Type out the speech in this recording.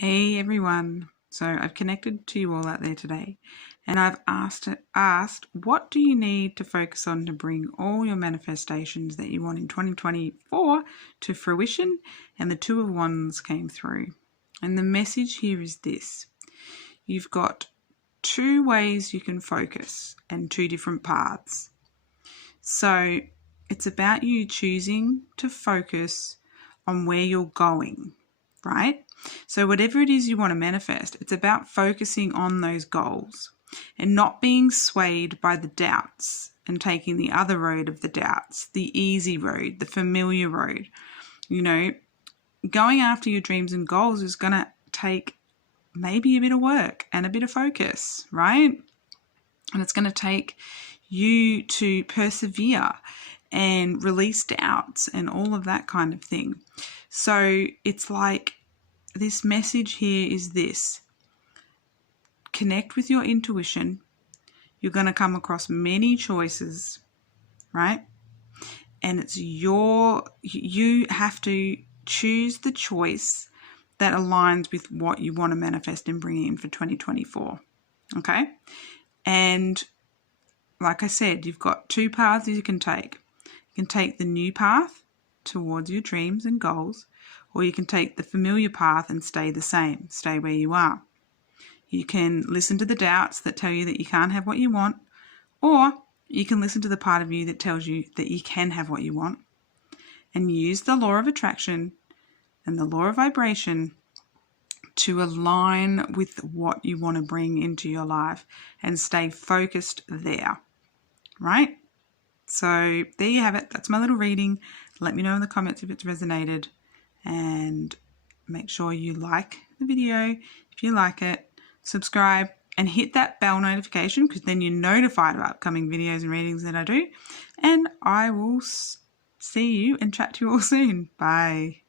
Hey everyone. So I've connected to you all out there today and I've asked what do you need to focus on to bring all your manifestations that you want in 2024 to fruition, and the Two of Wands came through. And the message here is this. You've got two ways you can focus and two different paths. So it's about you choosing to focus on where you're going, right? So whatever it is you want to manifest, it's about focusing on those goals and not being swayed by the doubts and taking the other road of the doubts, the easy road, the familiar road. You know, going after your dreams and goals is going to take maybe a bit of work and a bit of focus, right? And it's going to take you to persevere and release doubts and all of that kind of thing. So it's like this message here is this: connect with your intuition. You're going to come across many choices, right? And it's you have to choose the choice that aligns with what you want to manifest and bring in for 2024. Okay? And like I said, you've got two paths you can take. You can take the new path towards your dreams and goals, or you can take the familiar path and stay the same, stay where you are. You can listen to the doubts that tell you that you can't have what you want, or you can listen to the part of you that tells you that you can have what you want, and use the law of attraction and the law of vibration to align with what you want to bring into your life and stay focused there, right? So there you have it. That's my little reading. Let me know in the comments if it's resonated, and make sure you like the video if you like it, subscribe and hit that bell notification, because then you're notified of upcoming videos and readings that I do. And I will see you and chat to you all soon. Bye.